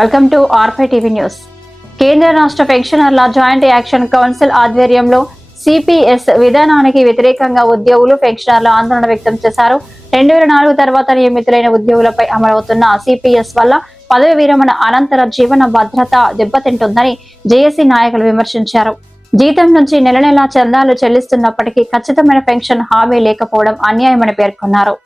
Welcome to R5 TV news. కేంద్ర రాష్ట్ర పెన్షనర్ల joint action council ఆధ్వర్యంలో సిపిఎస్ విధానానికి వ్యతిరేకంగా ఉద్యోగులు పెన్షనర్ల ఆందోళన వ్యక్తం చేశారు. 2004 తర్వాత నియమితులైన ఉద్యోగులపై అమలవుతున్న సిపిఎస్ వల్ల పదవి విరమణ అనంతర జీవన భద్రత దెబ్బతింటుందని జేఏసీ నాయకులు విమర్శించారు. జీతం నుంచి నెల నెలా చందాలు చెల్లిస్తున్నప్పటికీ ఖచ్చితమైన పెన్షన్ హామీ లేకపోవడం అన్యాయమని పేర్కొన్నారు.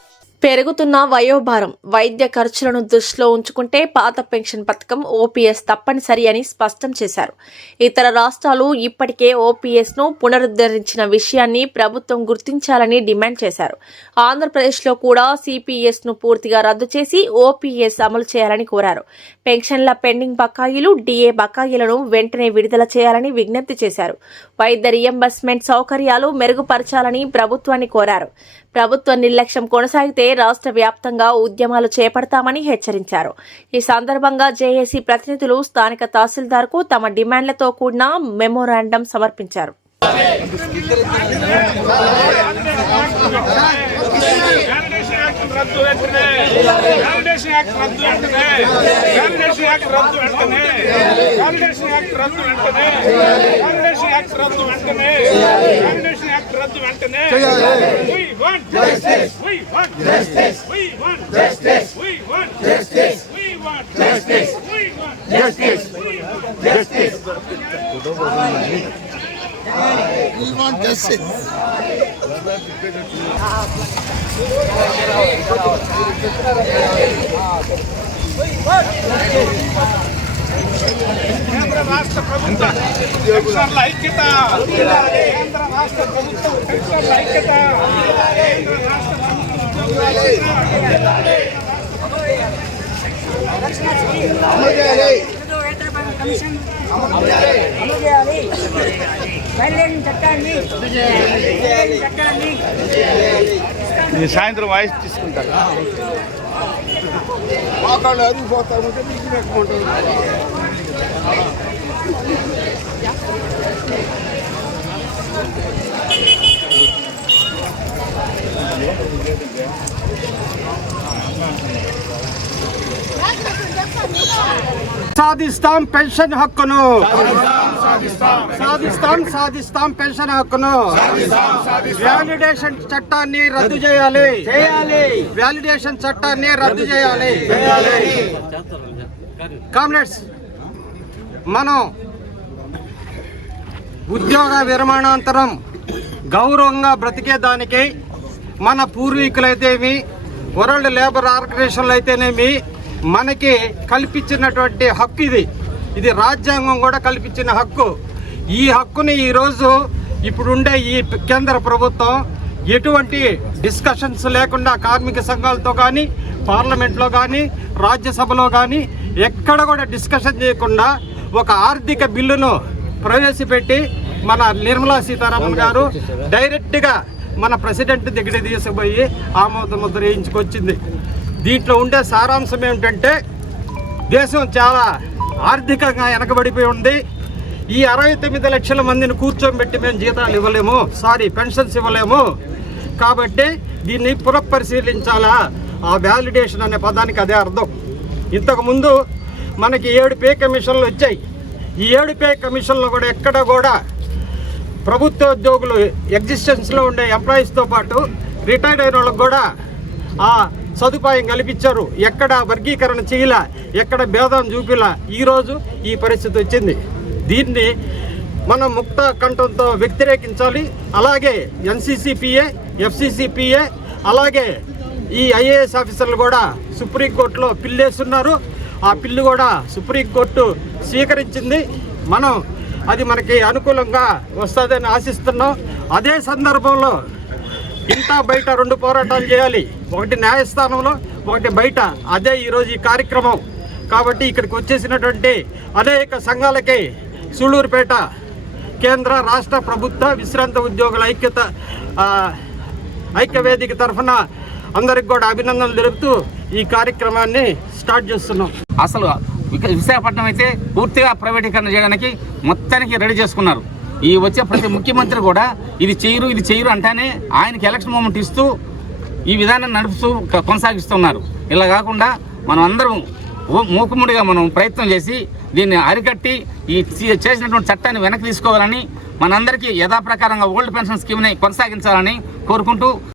పెరుగుతున్న వయోభారం, వైద్య ఖర్చులను దృష్టిలో ఉంచుకుంటే పాత పెన్షన్ పథకం ఓపీఎస్ తప్పనిసరి అని స్పష్టం చేశారు. ఇతర రాష్ట్రాలు ఇప్పటికే ఓపీఎస్ను పునరుద్ధరించిన విషయాన్ని ప్రభుత్వం గుర్తించాలని డిమాండ్ చేశారు. ఆంధ్రప్రదేశ్లో కూడా సిపిఎస్ను పూర్తిగా రద్దు చేసి ఓపీఎస్ అమలు చేయాలని కోరారు. పెన్షన్ల పెండింగ్ బకాయిలు, డిఏ బకాయిలను వెంటనే విడుదల చేయాలని విజ్ఞప్తి చేశారు. వైద్య రియంబర్స్మెంట్ సౌకర్యాలు మెరుగుపరచాలని ప్రభుత్వాన్ని కోరారు. ప్రభుత్వ నిర్లక్ష్యం కొనసాగితే రాష్ట్ర వ్యాప్తంగా ఉద్యమాలు చేపడతామని హెచ్చరించారు. ఈ సందర్భంగా జేఏసీ ప్రతినిధులు స్థానిక తహసీల్దార్కు తమ డిమాండ్లతో కూడిన మెమోరాండం సమర్పించారు. We want justice. కేంద్ర రాష్ట్ర ప్రభుత్వ పెన్షనర్ల ఐక్యత, కేంద్ర రాష్ట్ర ప్రభుత్వ పెన్షనర్ల ఐక్యత, కేంద్ర రాష్ట్ర ప్రభుత్వ సాయంత్రం వాయిస్ తీసుకుంటారు. మాకాళ్ళు అరిగిపోతామంటే మీకు లేకపోతే సాధిస్తాం పెన్షన్ హక్కును, సాధిస్తాం పెన్షన్ హక్కును. వ్యాలిడేషన్ చట్టాన్ని రద్దు చేయాలి, వ్యాలిడేషన్ చట్టాన్ని రద్దు చేయాలి. కామ్రేడ్స్, మనం ఉద్యోగ విరమణాంతరం గౌరవంగా బ్రతికేదానికి మన పూర్వీకులైతేమి, వరల్డ్ లేబర్ ఆర్గనైజేషన్లు అయితేనేమి మనకి కల్పించినటువంటి హక్కు ఇది రాజ్యాంగం కూడా కల్పించిన హక్కు. ఈ హక్కుని ఈరోజు ఇప్పుడుండే ఈ కేంద్ర ప్రభుత్వం ఎటువంటి డిస్కషన్స్ లేకుండా కార్మిక సంఘాలతో కానీ, పార్లమెంట్లో కానీ, రాజ్యసభలో కానీ ఎక్కడ కూడా డిస్కషన్ చేయకుండా ఒక ఆర్థిక బిల్లును ప్రవేశపెట్టి మన నిర్మలా సీతారామన్ గారు డైరెక్ట్గా మన ప్రెసిడెంట్ దగ్గర తీసుకుపోయి ఆమోద ముద్ర వేయించుకొచ్చింది. దీంట్లో ఉండే సారాంశం ఏమిటంటే దేశం చాలా ఆర్థికంగా వెనకబడిపోయి ఉంది. ఈ 69 లక్షల మందిని కూర్చోబెట్టి మేము జీతాలు ఇవ్వలేము, పెన్షన్స్ ఇవ్వలేము. కాబట్టి దీన్ని పునఃపరిశీలించాలా. ఆ వ్యాలిడేషన్ అనే పదానికి అదే అర్థం. ఇంతకుముందు మనకి 7 పే కమిషన్లు వచ్చాయి. ఈ 7 పే కమిషన్లు కూడా ఎక్కడ కూడా ప్రభుత్వ ఉద్యోగులు ఎగ్జిస్టెన్స్లో ఉండే ఎంప్లాయీస్తో పాటు రిటైర్డ్ అయిన వాళ్ళకు కూడా ఆ సదుపాయం కల్పించారు. ఎక్కడ వర్గీకరణ చేయలా, ఎక్కడ భేదం చూపిలా. ఈరోజు ఈ పరిస్థితి వచ్చింది. దీన్ని మనం ముక్త కంఠంతో వ్యతిరేకించాలి. అలాగే ఎన్సీసీపీఏ, ఎఫ్సీసీపీఏ, అలాగే ఈ ఐఏఎస్ ఆఫీసర్లు కూడా సుప్రీంకోర్టులో పిల్లేస్తున్నారు. ఆ పిల్లు కూడా సుప్రీంకోర్టు స్వీకరించింది. మనం అది మనకి అనుకూలంగా వస్తుందని ఆశిస్తున్నాం. అదే సందర్భంలో ఇంటా బయట 2 పోరాటాలు చేయాలి. ఒకటి న్యాయస్థానంలో, ఒకటి బయట. అదే ఈరోజు ఈ కార్యక్రమం. కాబట్టి ఇక్కడికి వచ్చేసినటువంటి అనేక సంఘాలకి సూళ్లూరుపేట కేంద్ర రాష్ట్ర ప్రభుత్వ విశ్రాంత ఉద్యోగుల ఐక్యవేదిక తరఫున అందరికి కూడా అభినందనలు తెలుపుతూ ఈ కార్యక్రమాన్ని స్టార్ట్ చేస్తున్నాం. అసలు విశాఖపట్నం అయితే పూర్తిగా ప్రైవేటీకరణ చేయడానికి మొత్తానికి రెడీ చేసుకున్నారు. ఈ వచ్చే ప్రతి ముఖ్యమంత్రి కూడా ఇది చేయరు అంటేనే ఆయనకి ఎలక్షన్ మూమెంట్ ఇస్తూ ఈ విధానాన్ని నడుపుతూ కొనసాగిస్తున్నారు. ఇలా కాకుండా మనం అందరం మూకుముడిగా మనం ప్రయత్నం చేసి దీన్ని అరికట్టి ఈ చేసినటువంటి చట్టాన్ని వెనక్కి తీసుకోవాలని, మనందరికీ యథాప్రకారంగా ఓల్డ్ పెన్షన్ స్కీమ్ని కొనసాగించాలని కోరుకుంటూ